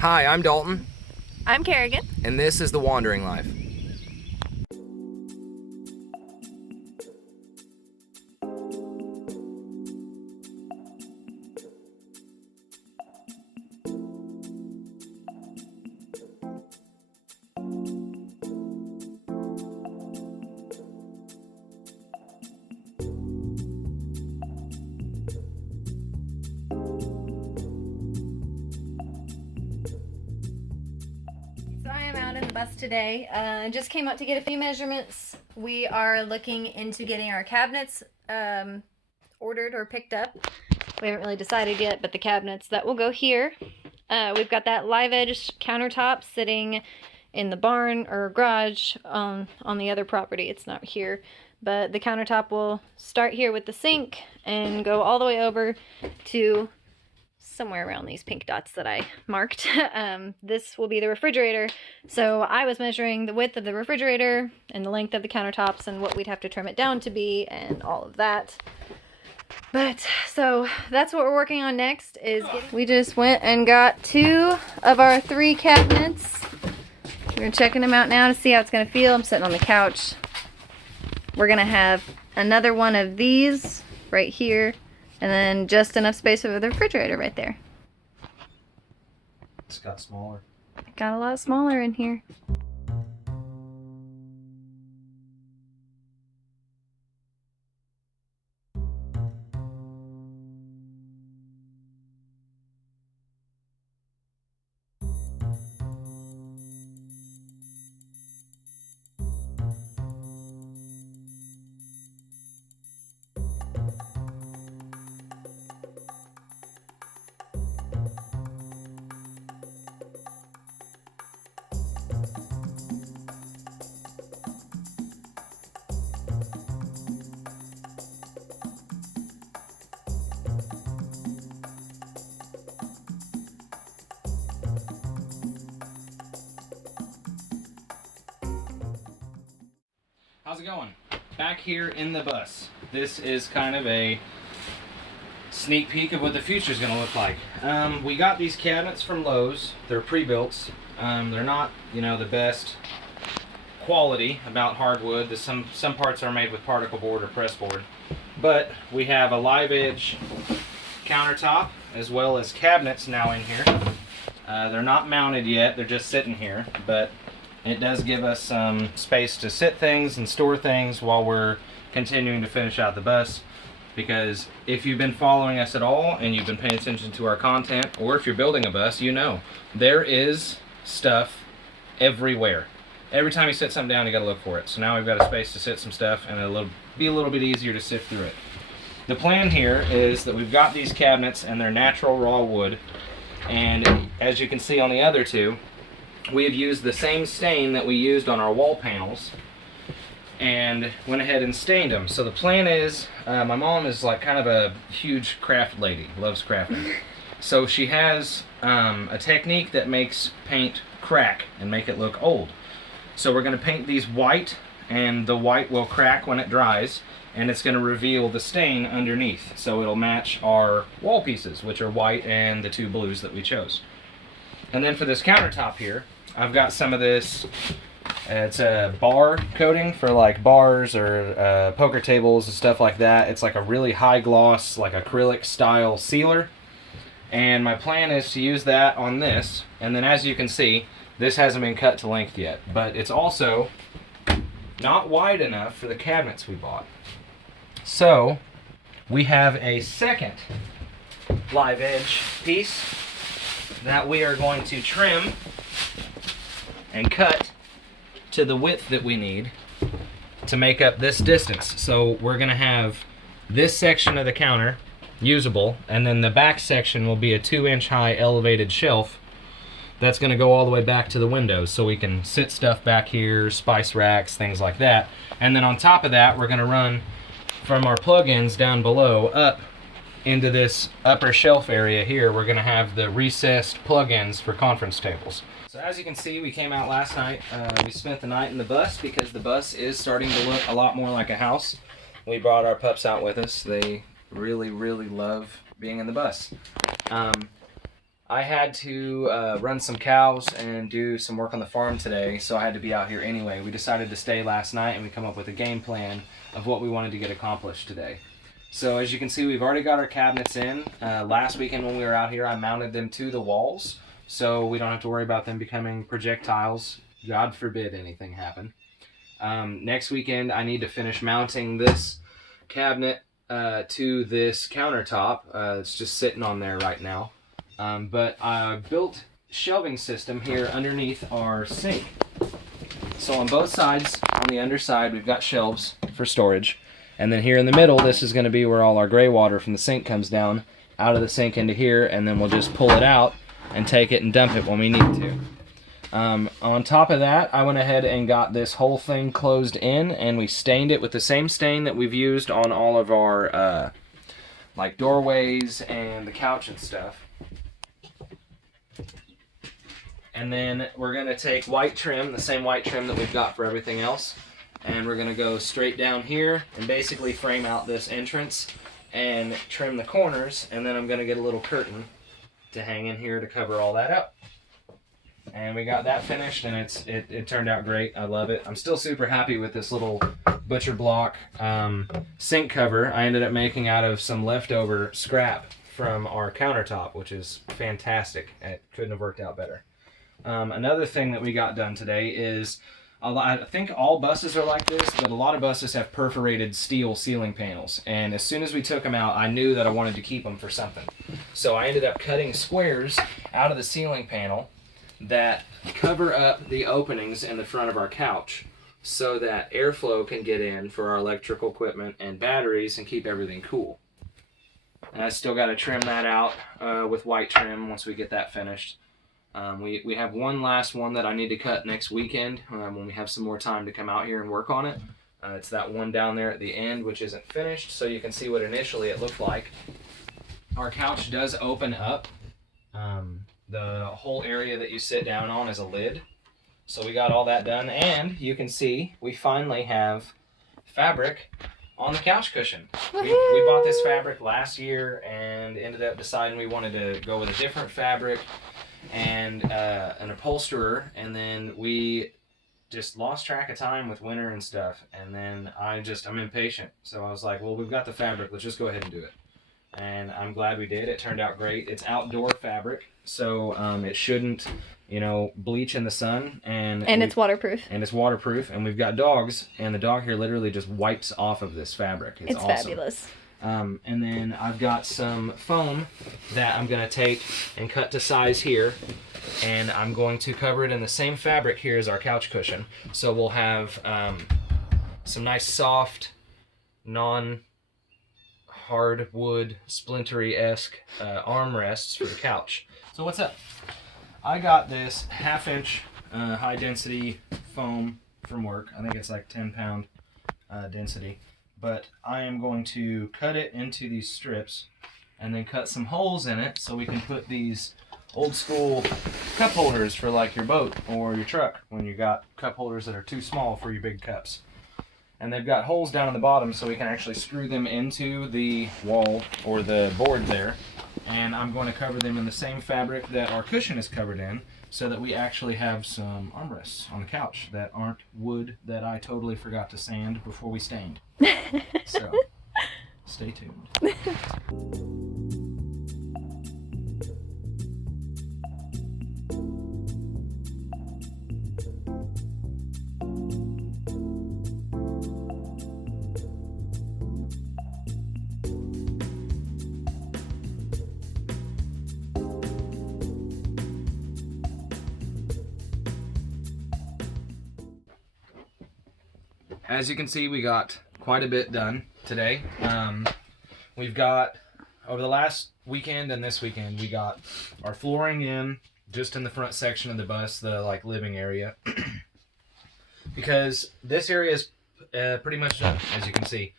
Hi, I'm Dalton. I'm Kerrigan. And this is The Wandering Life. Bus today. Just came out to get a few measurements. We are looking into getting our cabinets ordered or picked up. We haven't really decided yet, but the cabinets that will go here. We've got that live edge countertop sitting in the barn or garage on the other property. It's not here, but the countertop will start here with the sink and go all the way over to somewhere around these pink dots that I marked. This will be the refrigerator. So I was measuring the width of the refrigerator and the length of the countertops and what we'd have to trim it down to be and all of that. But so that's what we're working on next is we just went and got 2 of our 3 cabinets. We're checking them out now to see how it's going to feel. I'm sitting on the couch. We're going to have another one of these right here. And then just enough space for the refrigerator right there. It's got smaller. It got a lot smaller in here. How's it going? Back here in the bus. This is kind of a sneak peek of what the future is going to look like. We got these cabinets from Lowe's. They're pre-built. They're not, the best quality about hardwood. Some parts are made with particle board or press board. But we have a live edge countertop as well as cabinets now in here. They're not mounted yet. They're just sitting here, but it does give us some space to sit things and store things while we're continuing to finish out the bus. Because if you've been following us at all and you've been paying attention to our content, or if you're building a bus, there is stuff everywhere. Every time you set something down, you gotta look for it. So now we've got a space to sit some stuff and it'll be a little bit easier to sift through it. The plan here is that we've got these cabinets and they're natural raw wood. And as you can see on the other 2, we have used the same stain that we used on our wall panels and went ahead and stained them. So the plan is, my mom is like kind of a huge craft lady, loves crafting. So she has a technique that makes paint crack and make it look old. So we're going to paint these white, and the white will crack when it dries, and it's going to reveal the stain underneath. So it'll match our wall pieces, which are white and the 2 blues that we chose. And then for this countertop here, I've got some of this, it's a bar coating for like bars or poker tables and stuff like that. It's like a really high gloss, like acrylic style sealer. And my plan is to use that on this. And then as you can see, this hasn't been cut to length yet, but it's also not wide enough for the cabinets we bought. So we have a second live edge piece that we are going to trim and cut to the width that we need to make up this distance. So we're going to have this section of the counter usable, and then the back section will be a 2-inch high elevated shelf that's going to go all the way back to the windows, so we can sit stuff back here, spice racks, things like that. And then on top of that, we're going to run from our plug-ins down below up into this upper shelf area here. We're going to have the recessed plug-ins for conference tables. So as you can see, we came out last night. We spent the night in the bus because the bus is starting to look a lot more like a house. We brought our pups out with us. They really, really love being in the bus. I had to run some cows and do some work on the farm today, so I had to be out here anyway. We decided to stay last night and we come up with a game plan of what we wanted to get accomplished today. So as you can see, we've already got our cabinets in. Last weekend when we were out here, I mounted them to the walls, so we don't have to worry about them becoming projectiles. God forbid anything happen. Next weekend, I need to finish mounting this cabinet to this countertop. It's just sitting on there right now. But I built shelving system here underneath our sink. So on both sides, on the underside, we've got shelves for storage. And then here in the middle, this is going to be where all our gray water from the sink comes down out of the sink into here, and then we'll just pull it out and take it and dump it when we need to. On top of that, I went ahead and got this whole thing closed in, and we stained it with the same stain that we've used on all of our like doorways and the couch and stuff. And then we're going to take white trim, the same white trim that we've got for everything else, and we're going to go straight down here and basically frame out this entrance and trim the corners, and then I'm going to get a little curtain to hang in here to cover all that up. And we got that finished, and it turned out great. I love it. I'm still super happy with this little butcher block sink cover I ended up making out of some leftover scrap from our countertop, which is fantastic. It couldn't have worked out better. Another thing that we got done today is, I think all buses are like this, but a lot of buses have perforated steel ceiling panels. And as soon as we took them out, I knew that I wanted to keep them for something. So I ended up cutting squares out of the ceiling panel that cover up the openings in the front of our couch so that airflow can get in for our electrical equipment and batteries and keep everything cool. And I still got to trim that out with white trim once we get that finished. We have one last one that I need to cut next weekend when we have some more time to come out here and work on it. It's that one down there at the end, which isn't finished, so you can see what initially it looked like. Our couch does open up. The whole area that you sit down on is a lid. So we got all that done, and you can see we finally have fabric on the couch cushion. We bought this fabric last year and ended up deciding we wanted to go with a different fabric and an upholsterer, and then we just lost track of time with winter and stuff, and then I'm impatient, so I was like, well, we've got the fabric, let's just go ahead and do it. And I'm glad we did. It turned out great. It's outdoor fabric, so it shouldn't, bleach in the sun, and it's waterproof. And it's waterproof, and we've got dogs, and the dog here literally just wipes off of this fabric. It's awesome. Fabulous. And then I've got some foam that I'm going to take and cut to size here, and I'm going to cover it in the same fabric here as our couch cushion. So we'll have some nice soft, non-hardwood, splintery-esque armrests for the couch. So what's up? I got this half-inch high-density foam from work. I think it's like 10-pound density. But I am going to cut it into these strips and then cut some holes in it so we can put these old school cup holders for like your boat or your truck when you got cup holders that are too small for your big cups. And they've got holes down in the bottom so we can actually screw them into the wall or the board there. And I'm going to cover them in the same fabric that our cushion is covered in, so that we actually have some armrests on the couch that aren't wood that I totally forgot to sand before we stained. So, stay tuned. As you can see, we got quite a bit done today. We've got, over the last weekend and this weekend, we got our flooring in, just in the front section of the bus, the living area. Because this area is pretty much done, as you can see.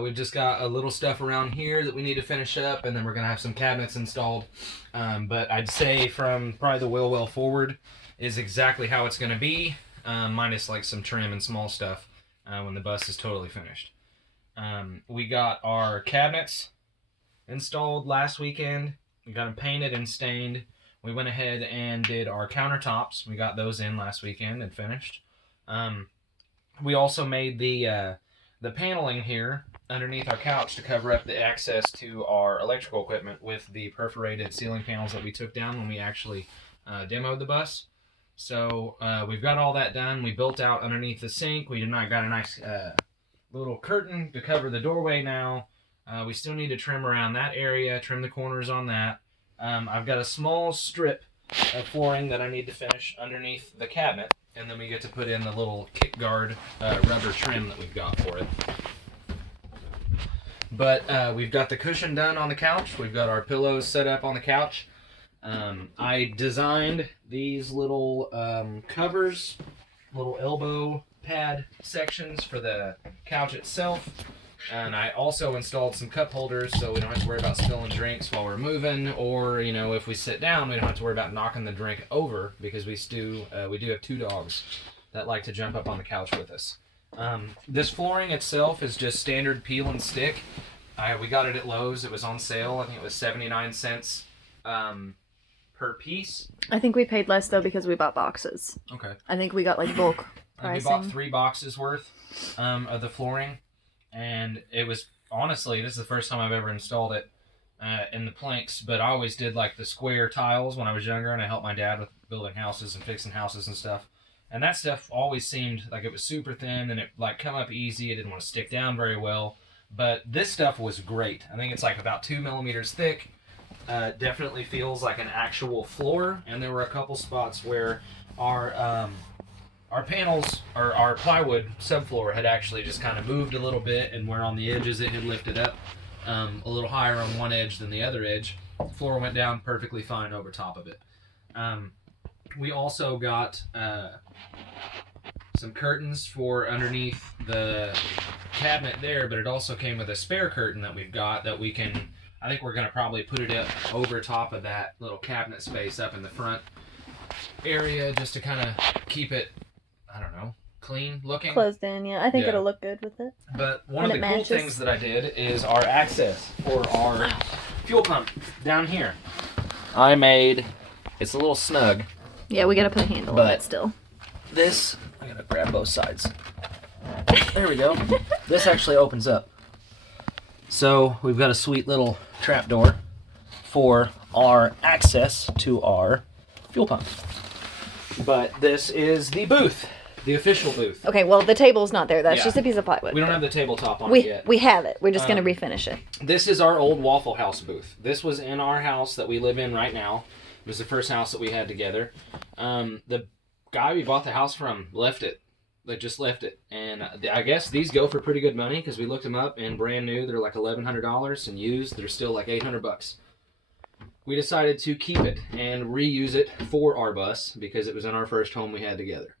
We've just got a little stuff around here that we need to finish up, and then we're going to have some cabinets installed. But I'd say from probably the wheel well forward is exactly how it's going to be, minus some trim and small stuff. When the bus is totally finished. We got our cabinets installed last weekend. We got them painted and stained. we went ahead and did our countertops. We got those in last weekend and finished. We also made the paneling here underneath our couch to cover up the access to our electrical equipment with the perforated ceiling panels that we took down when we actually demoed the bus. So we've got all that done. We built out underneath the sink. We got a nice little curtain to cover the doorway now. We still need to trim around that area, trim the corners on that. I've got a small strip of flooring that I need to finish underneath the cabinet, and then we get to put in the little kick guard rubber trim that we've got for it. But we've got the cushion done on the couch. We've got our pillows set up on the couch. I designed these little covers, little elbow pad sections for the couch itself. And I also installed some cup holders so we don't have to worry about spilling drinks while we're moving, or, you know, if we sit down, we don't have to worry about knocking the drink over, because we do have 2 dogs that like to jump up on the couch with us. This flooring itself is just standard peel and stick. We got it at Lowe's. It was on sale. I think it was 79 cents per piece. I think we paid less though because we bought boxes. Okay. I think we got like bulk pricing. We bought 3 boxes worth of the flooring, and it was, honestly, this is the first time I've ever installed it in the planks, but I always did like the square tiles when I was younger, and I helped my dad with building houses and fixing houses and stuff. And that stuff always seemed like it was super thin, and it like come up easy. It didn't want to stick down very well. But this stuff was great. I think it's like about 2 millimeters thick. Definitely feels like an actual floor. And there were a couple spots where our panels, or our plywood subfloor, had actually just kind of moved a little bit, and where on the edges it had lifted up a little higher on one edge than the other edge. The floor went down perfectly fine over top of it. We also got some curtains for underneath the cabinet there, but it also came with a spare curtain that we've got that we can, I think we're going to probably put it up over top of that little cabinet space up in the front area, just to kind of keep it, I don't know, clean looking. Closed in, yeah. I think it'll look good with it. But one of the cool things that I did is our access for our fuel pump down here. I made, it's a little snug. Yeah, we gotta put a handle on it still. This, I gotta grab both sides. There we go. This actually opens up. So we've got a sweet little trap door for our access to our fuel pump. But this is the booth, the official booth. Okay, well the table's not there. That's just a piece of plywood. We don't have the tabletop on it yet. We have it. We're just gonna refinish it. This is our old Waffle House booth. This was in our house that we live in right now. It was the first house that we had together. The guy we bought the house from left it. They just left it. And I guess these go for pretty good money, because we looked them up, and brand new they're like $1,100, and used they're still like $800. We decided to keep it and reuse it for our bus because it was in our first home we had together.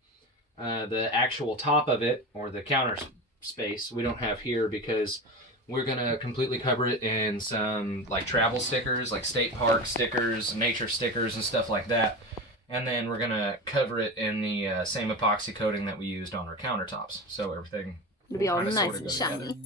The actual top of it, or the counter space, we don't have here because we're going to completely cover it in some like travel stickers, like state park stickers, nature stickers, and stuff like that. And then we're going to cover it in the same epoxy coating that we used on our countertops. So everything will be all nice and shiny. Together.